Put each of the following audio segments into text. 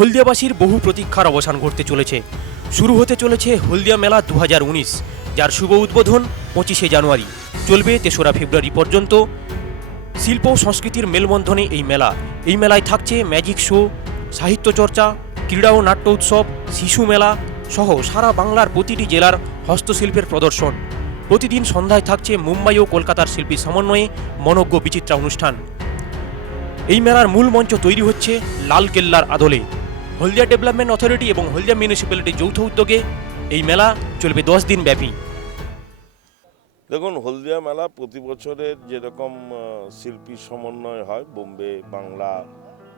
হলদিয়াবাসীর বহু প্রতীক্ষার অবসান ঘটতে চলেছে। শুরু হতে চলেছে হলদিয়া মেলা দু হাজার উনিশ, যার শুভ উদ্বোধন পঁচিশে জানুয়ারি। চলবে তেসরা ফেব্রুয়ারি পর্যন্ত। শিল্প সংস্কৃতির মেলবন্ধনে এই মেলা। এই মেলায় থাকছে ম্যাজিক শো, সাহিত্য চর্চা, ক্রীড়া ও নাট্য উৎসব, শিশু মেলা সহ সারা বাংলার প্রতিটি জেলার হস্তশিল্পের প্রদর্শন। প্রতিদিন সন্ধ্যায় থাকছে মুম্বাই ও কলকাতার শিল্পী সমন্বয়ে মনজ্ঞ বিচিত্রা অনুষ্ঠান। এই মেলার মূল মঞ্চ তৈরি হচ্ছে লাল কেল্লার আদলে। হলদিয়া ডেভেলপমেন্ট অথরিটি এবং হলদিয়া মিউনিসিপ্যালিটির যৌথ উদ্যোগে এই মেলা চলবে দশ দিন ব্যাপী। দেখুন, হলদিয়া মেলা প্রতি বছরের যেরকম শিল্পী সমন্বয় হয়, বোম্বে, বাংলা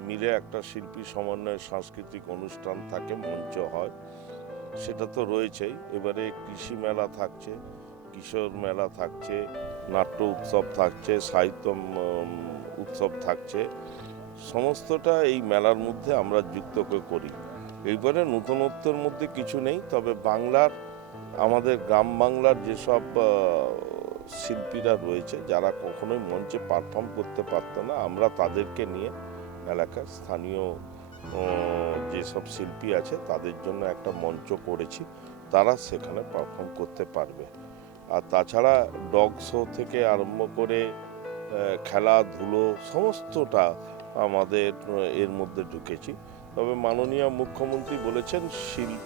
মিলে একটা শিল্পী সমন্বয় সাংস্কৃতিক অনুষ্ঠান থাকে, মঞ্চ হয়। সেটা তো রয়েছেই। এবারে কৃষি মেলা থাকছে, কিশোর মেলা থাকছে, নাট্য উৎসব থাকছে, সাহিত্য উৎসব থাকছে। সমস্তটা এই মেলার মধ্যে আমরা যুক্ত করি। এইবারে নূতনত্বের মধ্যে কিছু নেই, তবে বাংলার, আমাদের গ্রাম বাংলার যেসব শিল্পীরা রয়েছে, যারা কখনোই মঞ্চে পারফর্ম করতে পারতো না, আমরা তাদেরকে নিয়ে এলাকার স্থানীয় যেসব শিল্পী আছে, তাদের জন্য একটা মঞ্চ করেছি, তারা সেখানে পারফর্ম করতে পারবে। আর তাছাড়া ডগ শো থেকে আরম্ভ করে খেলাধুলো সমস্তটা আমাদের, এর মধ্যে ঢুকেছি। তবে মাননীয় মুখ্যমন্ত্রী বলেছেন শিল্প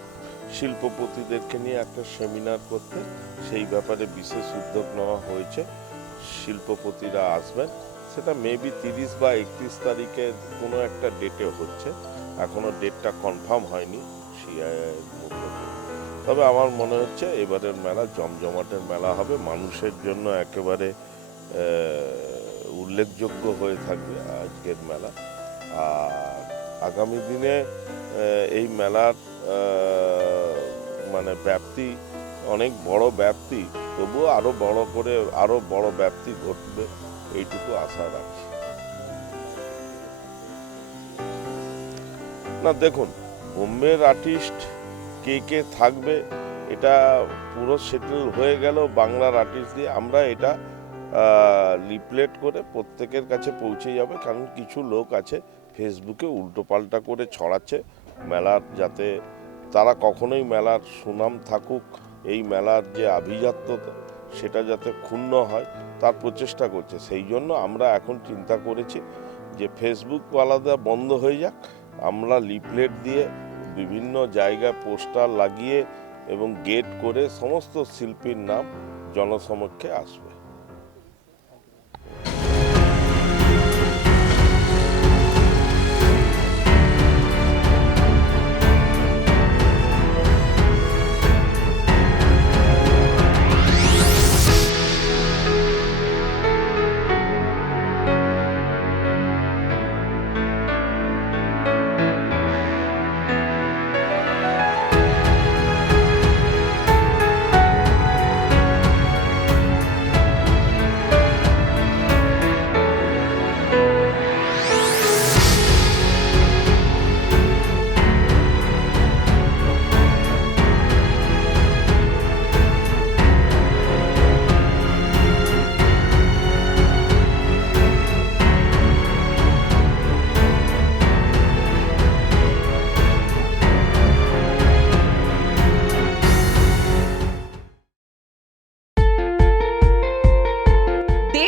শিল্পপতিদেরকে নিয়ে একটা সেমিনার করতে সেই ব্যাপারে বিশেষ উদ্যোগ নেওয়া হয়েছে। শিল্পপতিরা আসবেন। সেটা মেবি তিরিশ বা একত্রিশ তারিখের কোনো একটা ডেটে হচ্ছে। এখনও ডেটটা কনফার্ম হয়নি তবে আমার মনে হচ্ছে, এবারের মেলা জমজমাটের মেলা হবে। মানুষের জন্য একেবারে উল্লেখযোগ্য হয়ে থাকবে আজকের মেলা। আর আগামী দিনে এই মেলার মানে ব্যাপ্তি, অনেক বড় ব্যাপ্তি, তবুও আরও বড় করে, আরও বড় ব্যাপ্তি ঘটবে, এইটুকু আশা রাখছি। না, দেখুন বোম্বের আর্টিস্ট কে কে থাকবে, এটা পুরো সেটেল হয়ে গেল বাংলার আর্টিস্ট দিয়ে। আমরা এটা লিপলেট করে প্রত্যেকের কাছে পৌঁছে যাবে, কারণ কিছু লোক আছে ফেসবুকে উল্টোপাল্টা করে ছড়াচ্ছে মেলার যাতে তারা কখনোই মেলার সুনাম থাকুক, এই মেলার যে আভিজাত্যতা সেটা যাতে ক্ষুণ্ণ হয়, তার প্রচেষ্টা করছে। সেই জন্য আমরা এখন চিন্তা করেছি যে ফেসবুক আলাদা বন্ধ হয়ে যাক, আমরা লিফলেট দিয়ে বিভিন্ন জায়গায় পোস্টার লাগিয়ে এবং গেট করে সমস্ত শিল্পীর নাম জনসমক্ষে আসবে।